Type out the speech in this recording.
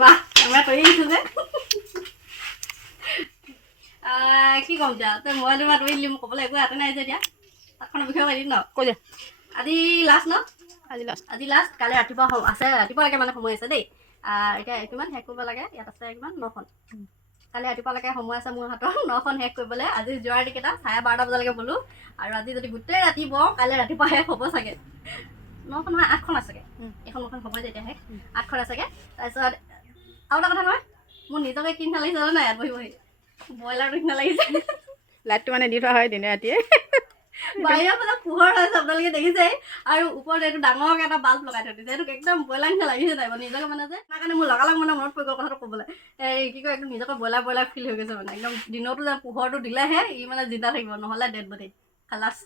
বাহ আমৰা কৰি দিছো যে কি ক'ম এতিয়া তই মই তোমাৰ তুমি দিম ক'বলৈ একো এটা নাই যে এতিয়া তাতখনৰ বিষয়ে পাতিম ন কৈ যা আজি লাষ্ট ন আজি লাষ্ট কালি ৰাতিপুৱা আছে ৰাতিপুৱালৈকে মানে সময় আছে দেই এতিয়া কিমান শেষ কৰিব লাগে ইয়াত আছে কিমান 9খন কালি ৰাতিপুৱালৈকে সময় আছে মোৰ হাতত 9খন শেষ কৰিবলৈ আজি যোৱাৰ টিকেটা 12:30 বজালৈকে বোলো আৰু আজি যদি গোটেই ৰাতি বওঁ কাইলৈ ৰাতিপুৱা শেষ হ'ব চাগে 9খন নহয় 8খন আছেগে এখন 9খন হ'ব যেতিয়া শেষ 8খন আছেগে তাৰপিছত আৰু এটা কথা নহয় মোৰ নিজকে কি নিচিনা লাগিছে জানো নাই ইয়াত বহি বহি ব্ৰইলাৰটো নিচিনা লাগিছে লাইটটো মানে দি থোৱা হয় দিনে ৰাতিয়ে বাহিৰৰ ফালে পোহৰ হৈছে আপোনালোকে দেখিছে আৰু ওপৰত এইটো ডাঙৰকে এটা বাল্ব লগাই থৈ দিছে এইটো একদম ব্ৰইলাৰ নিচিনা লাগিছে নাই নিজকে মানে যে তাৰ কাৰণে মোৰ লগালগ মানে মনত পৰি গ'ল কথাটো ক'বলৈ এই কি কয় একদম নিজকে ব্ৰইলাৰ ফিল হৈ গৈছে মানে একদম দিনতো যে পোহৰটো দিলেহে ই মানে জিন্দা থাকিব নহ'লে ডেড বডি খালাছ